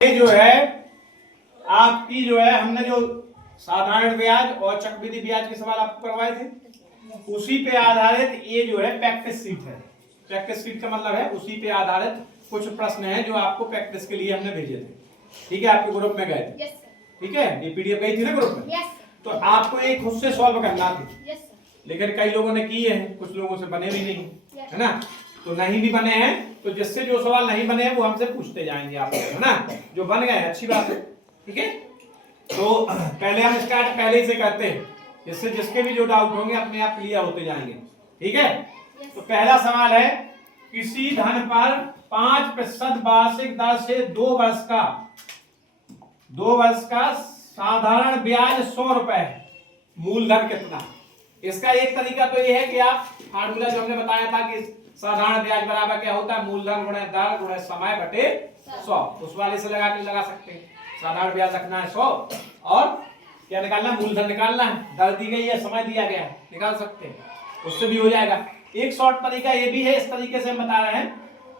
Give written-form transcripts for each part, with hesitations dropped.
ये जो है आपकी जो है हमने जो साधारण ब्याज और चक्रवृद्धि ब्याज के सवाल आपको करवाए थे उसी पे आधारित ये जो है प्रैक्टिस सीट है। प्रैक्टिस सीट का मतलब है उसी पे आधारित कुछ प्रश्न हैं जो आपको प्रैक्टिस के लिए हमने भेजे थे। ठीक है, आपके ग्रुप में गए थे। ठीक है, ये पीडीएफ गई थी ना ग्रुप में। तो आपको एक खुद से सॉल्व करना थी, लेकिन कई लोगों ने किए हैं, कुछ लोगों से बने भी नहीं, है ना। तो नहीं भी बने हैं तो जिससे जो सवाल नहीं बने हैं वो हमसे पूछते जाएंगे आप, है ना। जो बन गए अच्छी बात है। ठीक है, तो पहले हम स्टार्ट पहले ही से करते हैं, जिससे जिसके भी जो डाउट होंगे अपने आप क्लियर होते जाएंगे। ठीक है, तो पहला सवाल है किसी धन पर 5% वार्षिक दर से 2 वर्ष का साधारण ब्याज 100 रुपए, मूलधन कितना। इसका एक तरीका तो ये है कि आप फार्मूला जो हमने बताया था कि साधारण ब्याज बराबर क्या होता है, मूलधन गुणे दर गुणे समय बटे 100, उस वाले से लगा सकते हैं। साधारण ब्याज रखना है 100 और क्या निकालना है, मूलधन निकालना है। दर दी गई है, समय दिया गया है, निकाल सकते हैं, उससे भी हो जाएगा। एक शॉर्ट तरीका ये भी है, इस तरीके से हम बता रहे हैं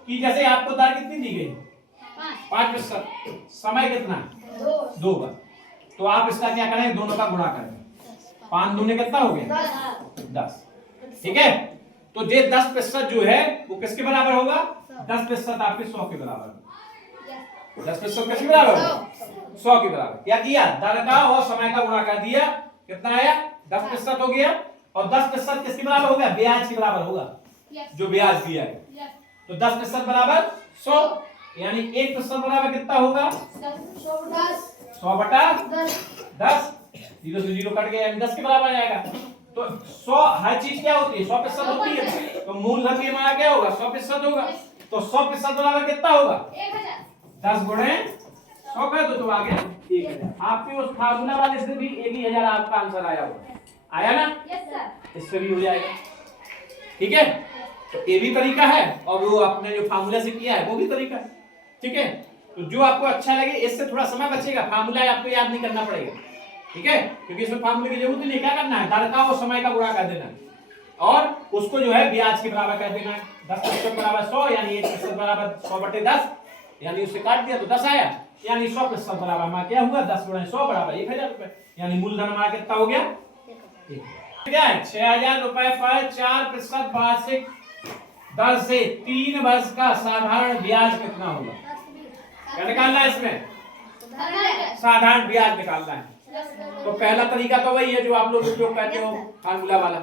कि जैसे आपको दर कितनी दी गई 5%, समय कितना 2 बार, तो आप इसका क्या करेंगे, दोनों का गुणा करेंगे। 5 दूने कितना हो गया 10। ठीक है, तो ये 10% जो है वो किसके बराबर होगा, 10% आपके 100 के बराबर होगा। 10% किसके बराबर होगा, 100 के बराबर। क्या किया, दर का और समय का गुणा कर दिया, कितना आया 10% हो गया। और 10% किसके बराबर होगा, ब्याज के बराबर होगा, जो ब्याज दिया है। तो 10% बराबर 100, यानी 1% बराबर कितना होगा 100 बटा 10, 0 से 0 कट गया, 10 के बराबर आ जाएगा। तो 100 हर चीज क्या होती है 100% होती है, तो मूलधन की हमारा क्या होगा 100% होगा। तो 100% बराबर कितना होगा 10 गुणे 100 कर दो तो आ गया 1000। आपके उस फार्मूला वाले से भी 1000 आपका आंसर आया होगा, आया ना। यस सर, इससे भी हो जाएगा। ठीक है, तो ये भी तरीका है और वो आपने जो फार्मूला से किया है वो भी तरीका है। ठीक है, तो जो आपको अच्छा लगे, इससे थोड़ा समय बचेगा, फार्मूला आपको याद नहीं करना पड़ेगा। ठीक है, क्योंकि इसमें फार्मूले की जरूरत नहीं, क्या करना है, दर का और समय का गुणा कर देना है और उसको जो है ब्याज के बराबर कर देना है। 10% बराबर 100, यानी 1% बराबर 100 बटे 10, यानी उसे काट दिया तो 10 आया, यानी 100% बराबर हमारा क्या हुआ 10 गुणे 100 बराबर 1000 रुपए, यानी मूलधन हमारा कितना हो गया, क्या है 6000 रुपए पर 4% वार्षिक दर से 3 वर्ष का साधारण ब्याज कितना होगा। क्या निकालना है इसमें, साधारण ब्याज निकालना है। तो पहला तरीका तो वही है जो आप लोग उपयोग करते हो, फार्मूला वाला।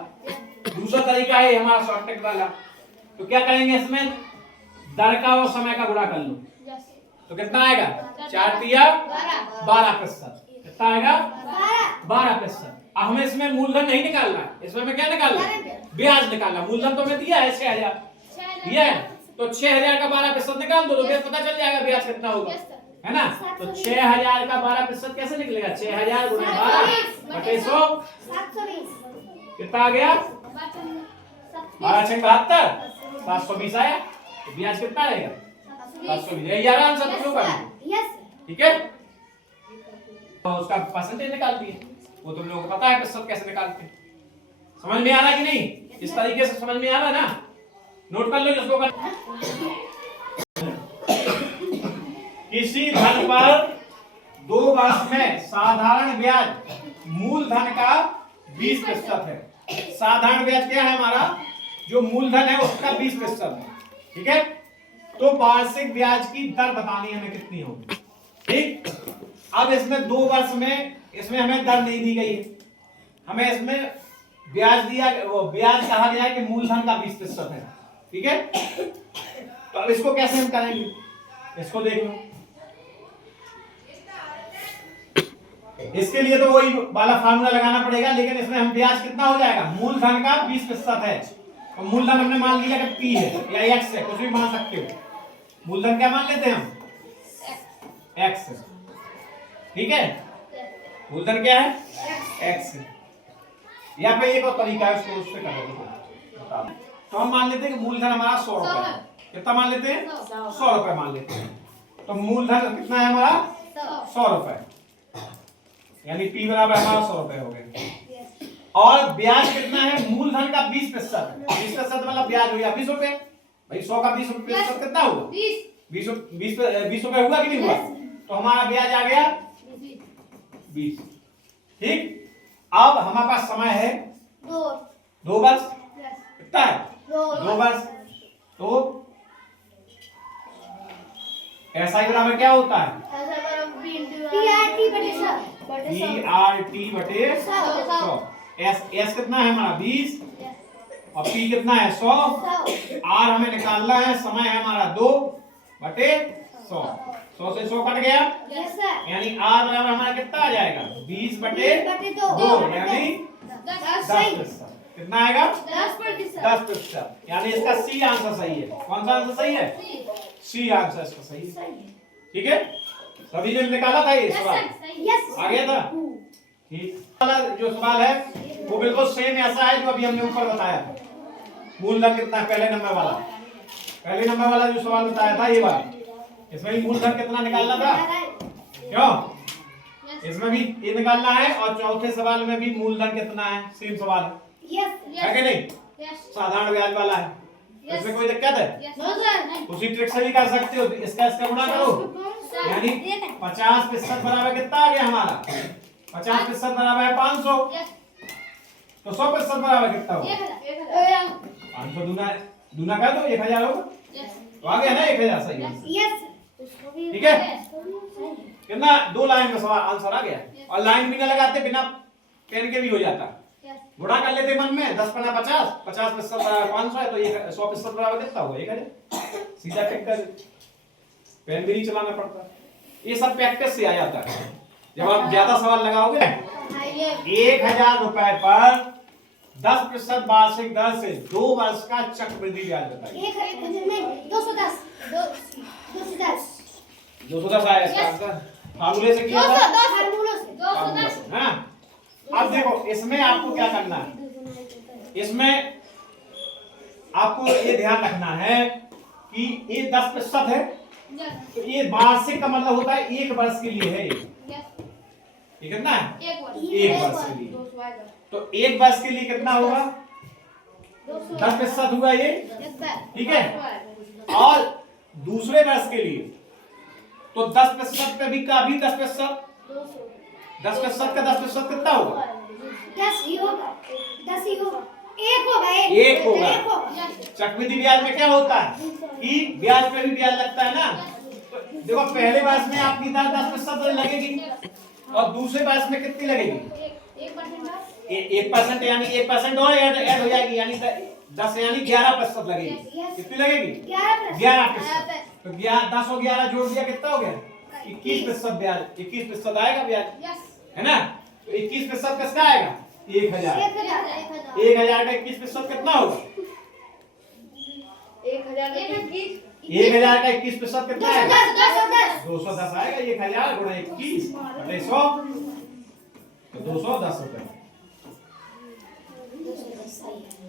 दूसरा तरीका है हमारा शॉर्टकट वाला। तो क्या करेंगे, इसमें दर का और समय का गुणा कर लो, तो कितना आएगा 4 तिया 12%, कितना आएगा 12%। अब हमें इसमें मूलधन नहीं निकालना, इसमें हमें क्या निकालना है, ब्याज निकालना। मूलधन तो हमें दिया है 6000 दिया है, तो 6000 का 12% निकाल दो तो फिर पता चल जाएगा ब्याज कितना होगा, है ना। तो 6000 का 12% कैसे निकलेगा, 6000 गुणे 12 बटे 100, कितना आ गया 12 6 72, 720 आया। तो ब्याज कितना आएगा 720। यही आंसर तुम लोग का। ठीक है, तो उसका परसेंटेज निकाल दिए, वो तुम लोगों को पता है प्रतिशत कैसे निकालते हैं। समझ में आ रहा है कि नहीं, इस तरीके से समझ में आ रहा है ना, नोट कर लो जिसको कर। किसी धन पर 2 वर्ष में साधारण ब्याज मूलधन का 20% है। साधारण ब्याज क्या है हमारा, जो मूलधन है उसका 20% है। ठीक है, तो वार्षिक ब्याज की दर बतानी हमें कितनी होगी। ठीक, अब इसमें 2 वर्ष में इसमें हमें दर नहीं दी गई है, हमें इसमें ब्याज दिया, वो ब्याज कहा गया है कि मूलधन का 20% है। ठीक है, तो अब इसको कैसे हम करेंगे, इसको देख लो। इसके लिए तो वही वाला फार्मूला लगाना पड़ेगा, लेकिन इसमें हम ब्याज कितना हो जाएगा, मूलधन का 20% है, और मूलधन हमने मान लिया कि P है या X है, कुछ भी मान सकते हो। मूलधन क्या मान लेते हैं हम, X है। ठीक है, मूलधन क्या है X है। या फिर एक और तरीका है, उसको उससे कर दो। तो हम मान लेते हैं कि मूलधन हमारा 100 रुपए है। कितना मान लेते हैं 100 रुपए मान लेते हैं। तो मूलधन कितना है हमारा 100 रुपए, यानी P बराबर हमारा 100 रुपए हो गए। और ब्याज कितना है, मूलधन का 20% है, 20% मतलब ब्याज हो गया 20 रुपए। भाई 100 का 20% कितना हुआ 20 रुपए हुआ कि नहीं हुआ। तो हमारा ब्याज आ गया 20। ठीक, अब हमारे पास समय है 2 वर्ष। कितना है? 2 वर्ष। तो ऐसा ही बराबर क्या होता है? PRT बटे 100। S कितना है हमारा 20 और P कितना है 100। R हमें निकालना है, समय है हमारा 2 बटे 100। 100 से 100 कट गया, यानी R बराबर हमारा कितना आ जाएगा 20 बटे 2 यानी 10%। कितना आएगा? 10%। यानी इसका सी आंसर सही है। कौन सा आंसर सही है? सी आंसर इसका सही है। ठीक है, सभी ने निकाला था ये सवाल, आ गया था। ठीक, वाला जो सवाल है वो बिल्कुल सेम ऐसा है जो अभी हमने ऊपर बताया था। मूलधन कितना है, पहले नंबर वाला जो सवाल बताया था ये वाला, इसमें भी मूलधन कितना निकालना था, क्यों? इसमें भी ये निकालना है और चौथे सवाल में भी मूलधन कितना है, सेम सवाल है। है कि नहीं? साधारण ब्याज वाला है, इसमें कोई दिक्कत है? उसी ट्रिक से भी कर सकते हो, इसका गुणा करो, यानी 50% बराबर कितना आ गया हमारा? 50% बराबर है 500, तो 100% बराबर कितना होगा? 500 दूना कर दो 1000 होगा, तो आ गया ना 1000 सही है। ठीक है, कितना 2 लाइन में सवाल आंसर आ गया, और लाइन भी ना लगाते, बिना पेन के भी हो जाता। गुणा कर लेते मन में, 10 पन्ना 50, 50% बराबर 500 है, तो ये 100% बराबर कितना होगा 1000। सीधा टिक कर, पेन भी नहीं चलाना पड़ता। ये सब प्रैक्टिस से आ जाता है। जब आप ज्यादा सवाल लगाओगे 1000 रुपए पर 10% वार्षिक दर से 2 वर्ष का चक्रवृद्धि ब्याज बताइए। 210 आया इसका आंसर, फार्मूले से किया था। 210। हाँ, अब देखो इसमें आपको क्या करना है, इसमें आपको ये ध्यान रखना है कि ये 10% है, तो ये वार्षिक का मतलब होता है 1 वर्ष के लिए है। ये कितना है? 1 वर्ष के लिए। तो 1 वर्ष के लिए कितना होगा? 10% हुआ ये, ठीक है। और दूसरे वर्ष के लिए तो 10% पे भी का भी 10%, 10% का 10% कितना होगा? 10 ही होगा, 10 ही होगा, 1 होगा। चक्रवृद्धि ब्याज में क्या होता है कि ब्याज पे भी ब्याज लगता है ना। तो देखो पहले वर्ष में आपकी दर 10% लगेगी और दूसरे वर्ष में कितनी लगेगी? 1%, यानी 1% और ऐड हो जाएगी, यानी 10 यानी 11% लगेगी। कितनी लगेगी? 11%। तो 10 और 11 जोड़ दिया, कितना हो गया? 21% ब्याज, 21% आएगा ब्याज, है ना। तो 21% किसका आएगा? 1000। 1000 का 21% कितना होगा? 1000 का 21% कितना आएगा? 210 आएगा। 1000 गुणा 21 बटे 100, तो 210 रुपए।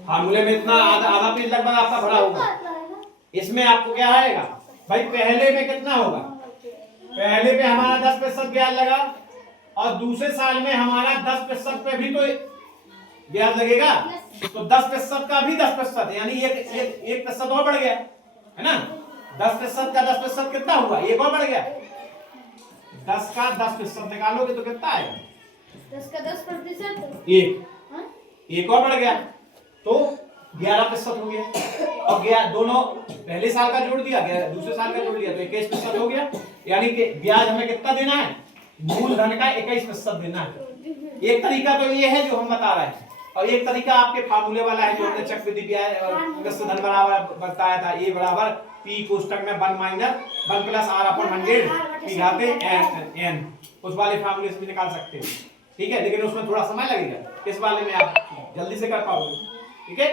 फार्मूले में इतना आधा पेज लगभग आपका भरा होगा। इसमें आपको क्या आएगा भाई? पहले में कितना होगा? पहले पे हमारा 10% ब्याज लगा और दूसरे साल में हमारा 10% पे भी तो ब्याज लगेगा, तो 10% का भी 10%, यानी 1% और बढ़ गया, है ना। 10% का 10% कितना हुआ? 1 और बढ़ गया। 10 का 10% निकालोगे तो कितना आएगा? 10 का 10%, 1 और बढ़ गया, तो 11% हो गया। और गया दोनों पहले साल का जोड़ दिया, गया दूसरे साल का जोड़ दिया, तो 21% हो गया। यानी कि ब्याज हमें कितना देना है? मूलधन का 21% देना है। एक तरीका तो ये है जो हम बता रहे हैं, और एक तरीका आपके फार्मूले वाला है जो हमने चक्रवृद्धि ब्याज और धन बराबर बताया था। ए बराबर पी कोष्टक में 1 प्लस आर अपॉन 100 की घाते n, उस वाले फार्मूले से भी निकाल सकते हैं। ठीक है, लेकिन उसमें थोड़ा समय लगेगा, इस वाले में आप जल्दी से कर पाओगे। ठीक है,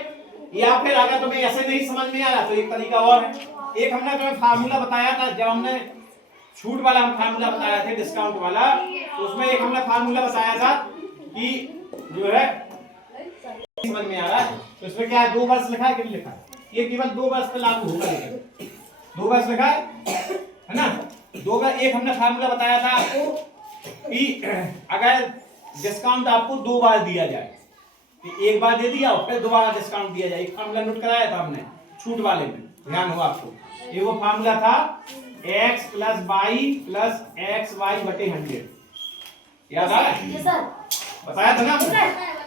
या फिर अगर तुम्हें ऐसे नहीं समझ में आया तो एक तरीका और है। एक हमने जो फार्मूला बताया था, जब हमने छूट वाला हम फार्मूला बताया थे, डिस्काउंट वाला, तो उसमें एक हमने फार्मूला बताया था कि जो है समझ में आ रहा है, तो इसमें क्या है? 2 वर्ष लिखा है कि नहीं लिखा है? ये केवल 2 वर्ष पे लागू होगा। 2 वर्ष लिखा है ना। 2 वर्ष। एक हमने फार्मूला बताया था आपको कि अगर डिस्काउंट आपको 2 बार दिया जाए, कि 1 बार दे दिया और फिर दोबारा डिस्काउंट दिया जाए, एक फार्मूला नोट कराया था हमने छूट वाले में, ध्यान हो आपको। ये वो फार्मूला था x plus y plus x y बटे 100। याद आ रहा है? Yes, sir. बताया था ना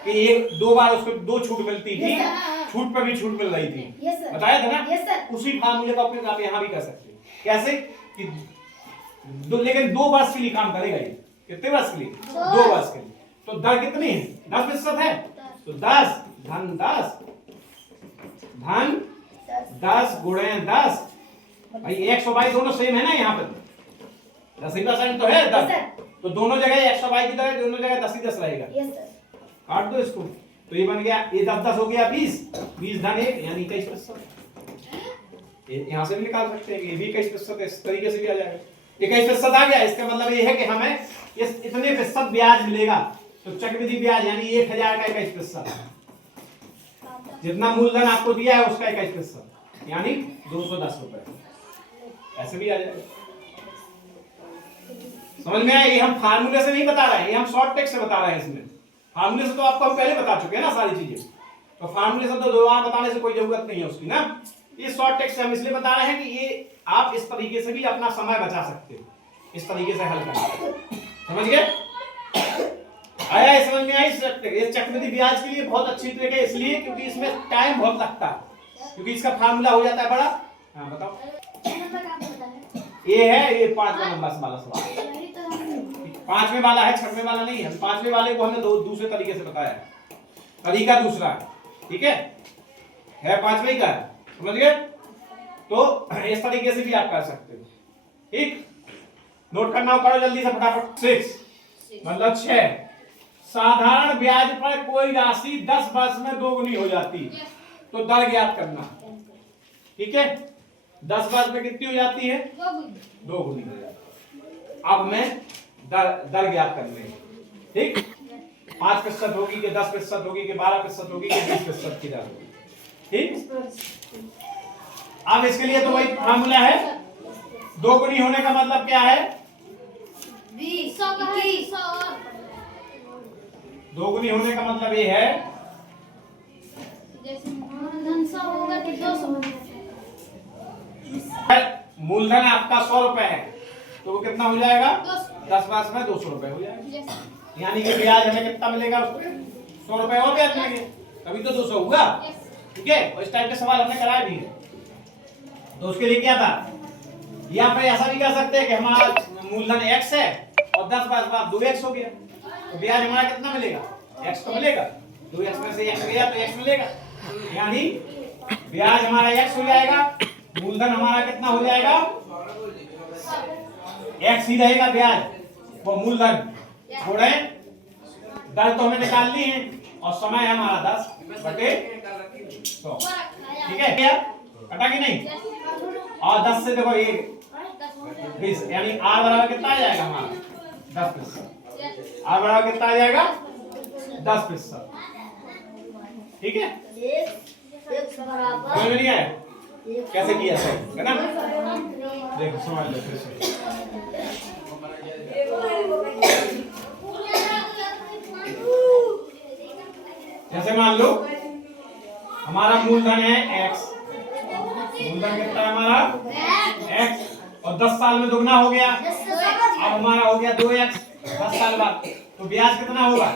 कि एक दो बार उसको दो छूट मिलती थी, Yes, sir. छूट पे भी छूट मिल रही थी। Yes, sir. बताया था ना? Yes, sir. उसी फार्मूले का उपयोग आप यहाँ भी कर सकते हैं। कैसे कि लेकिन 2 वर्ष के लिए काम करेगा ये। कितने वर्ष के लिए? 2 वर्ष के लिए। तो दर कितनी है? 10% है। तो 10 धन 10 गुणे 10। भाई एक्स और वाई दोनों सेम है ना यहाँ पर? 10% तो है दर। तो दोनों जगह एक्स और वाई की तरह दोनों जगह 10 ही 10 रहेगा। Yes, sir. काट दो इसको। तो ये बन गया, ये 10 हो गया 20 धन 1 यानी 21%। यहाँ से भी निकाल सकते हैं, ये भी 21% है, इस तरीके से भी आ जाएगा। 21% आ गया, इसका मतलब ये है कि हमें इस इतने प्रतिशत ब्याज मिलेगा। तो चक्रवृद्धि ब्याज यानी 1000 का 21%, जितना मूलधन आपको दिया है उसका 21% यानी 210 रुपए। ऐसे भी आ जाएगा। समझ में आया? ये हम फार्मूले से नहीं बता रहे हैं, ये हम शॉर्ट टेक्स्ट से बता रहे हैं। इसमें फार्मूले से तो आपको हम पहले बता चुके हैं ना सारी चीजें, तो फार्मूले से तो दोबारा बताने से कोई जरूरत नहीं है उसकी ना। ये शॉर्ट टेक्स्ट से हम इसलिए बता रहे हैं कि ये आप इस तरीके से भी अपना समय बचा सकते हो, इस तरीके से हल करके। समझ गए? आया समझ में आई? इस चक्रवृद्धि ब्याज के लिए बहुत अच्छी तरीके, इसलिए क्योंकि इसमें टाइम बहुत लगता है, क्योंकि इसका फार्मूला हो जाता है बड़ा। हाँ बताओ। ये है, ये 5वां नंबर वाला सवाल। 5वें वाला है, 6वें वाला नहीं है। 5वें वाले को हमने दूसरे तरीके से बताया है, तरीका दूसरा है। ठीक है 5वें का है, समझ गए? तो इस तरीके से भी आप कर सकते हो। ठीक, नोट करना करो जल्दी से फटाफट। 6 मतलब 6। साधारण ब्याज पर कोई राशि 10 वर्ष में दोगुनी हो जाती, तो दर ज्ञात करना। ठीक है, 10 वर्ष में कितनी हो जाती है? दोगुनी हो जाती है। अब हमें दर ज्ञात करनी है। ठीक, 5% होगी कि 10% होगी कि 12% होगी कि 20% की दर होगी। ठीक, अब इसके लिए तो वही फार्मूला है। दोगुनी होने का मतलब क्या है? 20 दोगुनी होने का मतलब ये है जैसे मूलधन 100 होगा कि 200 मूलधन आपका 100 रुपए है, तो वो कितना हो जाएगा? 10 वर्ष में 200 रुपए हो जाएगा। यानी कि ब्याज हमें कितना मिलेगा? उसमें 100 रुपए और ब्याज मिलेंगे, तभी तो 200 होगा। ठीक है, और इस टाइप के सवाल हमने कराए भी है। तो उसके लिए क्या था, यहाँ पे ऐसा भी कर सकते हैं कि हमारा मूलधन x है और 10 वर्ष बाद 2x हो गया, तो ब्याज हमारा कितना मिलेगा? x तो मिलेगा। 2x में से x गया तो x मिलेगा, यानी ब्याज हमारा x हो जाएगा, मूलधन हमारा कितना हो जाएगा? x ही रहेगा ब्याज, वो मूलधन छोड़े दर तो हमें निकालनी है, और समय है हमारा 10 बटे 100। ठीक है, क्या कटा कि नहीं? और 10 से देखो ये 20, यानी r बराबर कितना आ जाएगा हमारा? 10%। r बराबर कितना आ जाएगा? 10%। ठीक है, समझ में नहीं आया कैसे किया है ना? देखो समझ लो फिर से। जैसे मान लो हमारा मूलधन है x, मूलधन कितना है हमारा? x, और 10 साल में दुगना हो गया। अब हमारा हो गया 2x 10 साल बाद, तो ब्याज कितना होगा?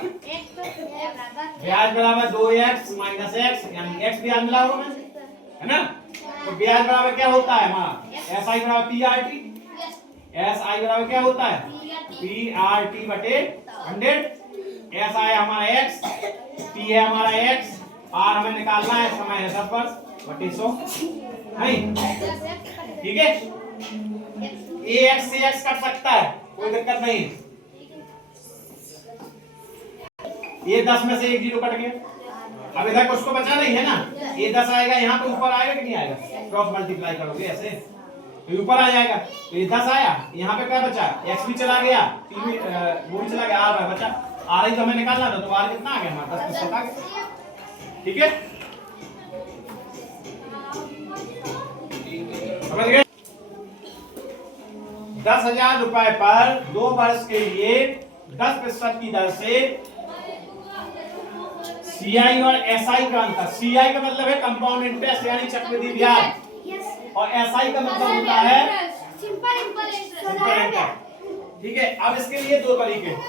ब्याज बराबर 2x माइनस x, यानी x ब्याज मिला होगा है ना? तो ब्याज बराबर क्या होता है हमारा? SI बराबर PRT। SI बराबर क्या होता है? PRT बटे 100। SI हमारा x, P है हमारा x, R हमें निकालना है, समय है 10 वर्ष बटे 100। नहीं ठीक है, ये x से x कट सकता है, कोई दिक्कत नहीं। ये 10 में से एक जीरो कट गया, अब इधर कुछ तो बचा नहीं है ना। ये 10 आएगा यहाँ पे, ऊपर आएगा कि नहीं आएगा? क्रॉस मल्टीप्लाई करोगे ऐसे तो ऊपर आ जाएगा। तो ये 10 आया, यहाँ पे क्या बचा? x भी चला गया, t भी वो भी चला गया, r बचा। r ही तो हमें निकालना था, तो r कितना आ गया हमारा? 10% आ गया। ठीक है, समझ गए? 10,000 रुपए पर 2 वर्ष के लिए 10% की दर से CI और SI का अंतर। CI का मतलब है कंपाउंड इंटरेस्ट यानी चक्रवृद्धि ब्याज, और SI का मतलब होता है सिंपल इंटरेस्ट साधारण ब्याज। ठीक है, अब इसके लिए दो तरीके हैं।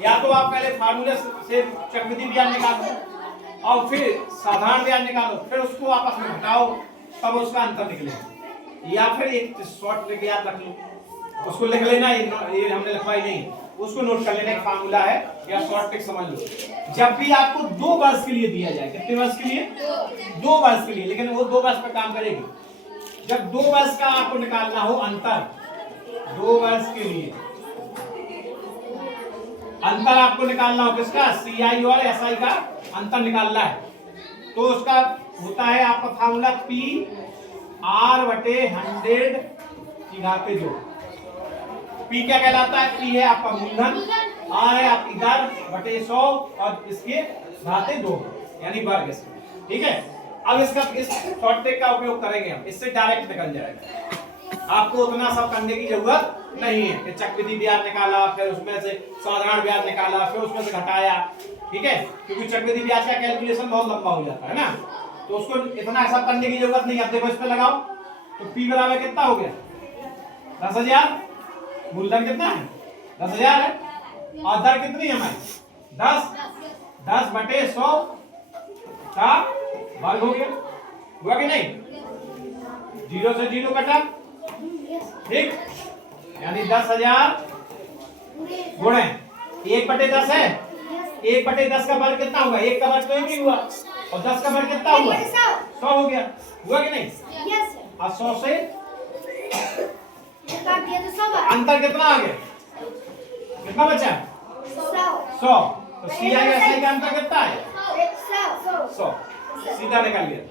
या तो आप पहले फार्मूले से चक्रवृद्धि ब्याज निकालो और फिर साधारण ब्याज निकालो, फिर उसको आपस में घटाओ, तब उसका अंतर निकलेगा। या फिर एक शॉर्ट ट्रिक याद रख लो, उसको लिख लेना, ये हमने लिखवाई नहीं, उसको नोट कर लेना, एक फार्मूला है या शॉर्ट ट्रिक समझ लो। जब भी आपको 2 वर्ष के लिए दिया जाए, कितने वर्ष के लिए? 2 वर्ष के लिए, लेकिन वो 2 वर्ष पर काम करेगी। जब 2 वर्ष का आपको निकालना हो अंतर, 2 वर्ष के लिए अंतर आपको निकालना हो, किसका? CI और SI का अंतर निकालना है, तो उसका होता है आपका फार्मूला PR/100 की घात 2। P क्या कहलाता है? P है आपका मूलधन, R है आपकी दर बटे 100 और इसके घाते 2 यानी वर्ग इसका। ठीक है, अब इसका इस शॉर्ट ट्रिक का उपयोग करेंगे हम, इससे डायरेक्ट निकल जाएगा। आपको उतना सब करने की जरूरत नहीं है कि चक्रवृद्धि ब्याज निकाला, फिर उसमें से साधारण ब्याज निकाला, फिर उसमें से घटाया। ठीक है, क्योंकि चक्रवृद्धि ब्याज का कैलकुलेशन बहुत लंबा हो जाता है ना, तो उसको इतना सब करने की जरूरत नहीं है। अब देखो इस पे लगाओ तो P बराबर कितना हो गया? 10,000। मूलधन कितना है? 10,000 है, और दर कितनी है हमारी? 10 बटे 100 का वर्ग हो गया, हुआ कि नहीं? 0 से 0 कटा, ठीक, यानी 10,000 गुणे 1/10 है। 1/10 का वर्ग कितना होगा? 1 का वर्ग तो 1 ही हुआ, और 10 का वर्ग कितना हुआ? 100 हो गया, हुआ कि नहीं? और 100 से अंतर कितना आ गया? कितना बचा? 100। तो CI SI का अंतर कितना है? 100। सीधा निकल गया।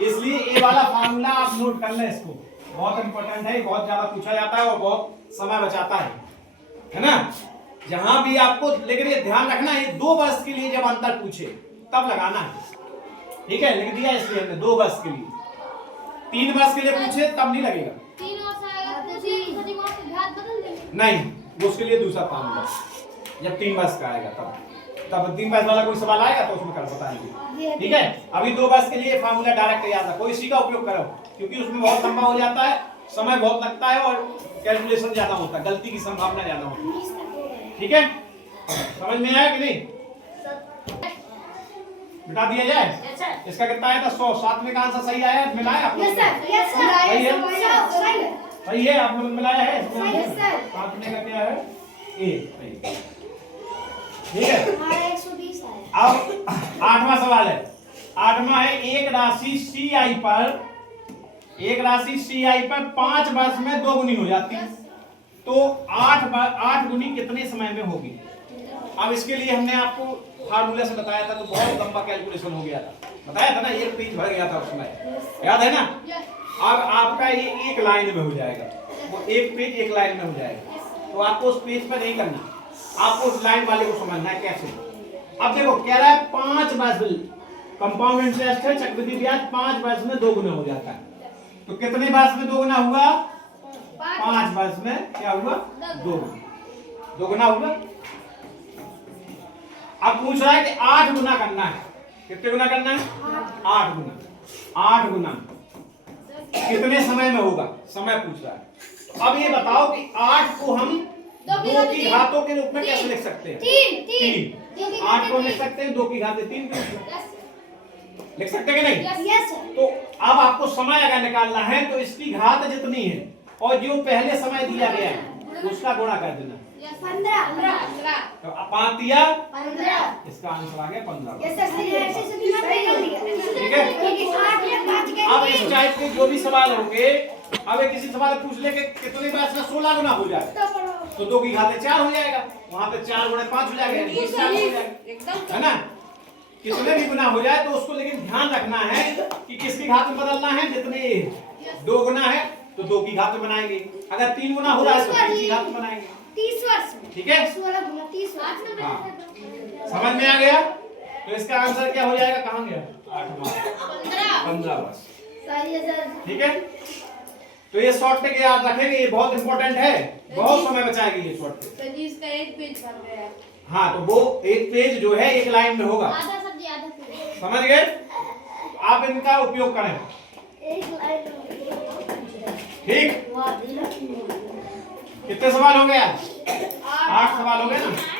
इसलिए ये वाला फार्मूला आप नोट कर लें, इसको बहुत इंपॉर्टेंट है, बहुत ज्यादा पूछा जाता है और बहुत समय बचाता है ना। जहां भी आपको, लेकिन ये ध्यान रखना, ये 2 वर्ष के लिए जब अंतर पूछे तब लगाना है। ठीक है, लिख दिया इसलिए हमने 2 वर्ष के लिए। 3 वर्ष के लिए पूछे तब नहीं लगेगा, 3 वर्ष आएगा तो छोटी मां के घात बदल देंगे नहीं, उसके लिए दूसरा फार्मूला। जब 3 वर्ष का आएगा तब 3 वर्ष वाला कोई सवाल आएगा तो उसमें कर बताएंगे। ठीक है, अभी 2 वर्ष के लिए फार्मूला डायरेक्ट याद रखो, इसी का उपयोग करो, क्योंकि उसमें बहुत लंबा हो जाता है, समय बहुत लगता है और कैलकुलेशन ज्यादा होता है, गलती की संभावना ज्यादा होती है। ठीक है, समझ में आया कि नहीं? बिठा दिया जाए। इसका कितना आया था? 100। 7वें का आंसर सही आया, मिलाया आप लोगों ने? सही है, आप लोग मिलाया है? 7वें का क्या है? A। ठीक है, 120 है। अब 8वां सवाल है। 8वां है, एक राशि CI पर 5 वर्ष में 2 गुनी हो जाती है, तो 8 गुनी कितने समय में होगी? अब इसके लिए हमने आपको फार्मूला से बताया था, तो बहुत लंबा कैलकुलेशन हो गया था, बताया था ना, 1 पेज भर गया था उसमें, याद है ना? अब आपका ये 1 लाइन में हो जाएगा, वो 1 पेज 1 लाइन में हो जाएगा, तो आपको उस पेज पर नहीं करना, आपको उस लाइन वाले को समझना है कैसे। अब देखो कह रहा है 5 वर्ष कंपाउंड इंटरेस्ट है, चक्रवृद्धि ब्याज 5 वर्ष में 2 गुना हो जाता है, तो कितने वर्ष में 2 गुना हुआ? 5 वर्ष में क्या हुआ? 2 गुना हुआ। अब पूछ रहा है कि 8 गुना करना है, कितने गुना करना है? 8 गुना। 8 गुना कितने समय में होगा? समय पूछ रहा है। अब ये बताओ कि 8 को हम 2 की घातों के रूप में कैसे लिख सकते हैं? 3। 8 को लिख सकते हैं 2 की घातें 3 लिख सकते हैं कि नहीं? तो अब आपको समय अगर निकालना है तो इसकी घात जितनी है और जो पहले समय दिया गया है उसका गुणा कर देना। 15। तो 5 दिया 15, इसका आंसर आ गया 15। ठीक है, अब इस टाइप के जो भी सवाल होंगे, अब किसी सवाल पूछ ले कि कितने वर्ष में 16 गुना हो जाए, तो 2 की घातें 4 हो जाएगा, वहां पे 4 गुणे 5 हो जाएगा, यानी 20 हो जाएगा, है ना? कितने भी गुना हो जाए तो उसको लेकिन ध्यान रखना है कि किसकी घात में बदलना है। जितने 2 गुना है तो 2 की घात में बनाएंगे, अगर 3 गुना हो रहा है तो 3 की घात में बनाएंगे। 30 वर्ष में। ठीक है, 16 गुना 30 वर्ष। हाँ, समझ में आ गया? तो इसका आंसर क्या हो जाएगा? कहाँ गया? 15 वर्ष। सही है सर। ठीक है, तो ये शॉर्ट ट्रिक याद रखेंगे, ये बहुत इंपॉर्टेंट है, बहुत समय बचाएगी ये शॉर्ट ट्रिक। सर जी इसका 1 पेज बन गया है। हाँ, तो वो 1 पेज जो है 1 लाइन में होगा, आधा सब्जी आधा पेज। समझ गए? आप इनका उपयोग करें। 1 लाइन में। ठीक, कितने सवाल हो गया? 8 सवाल हो गए ना।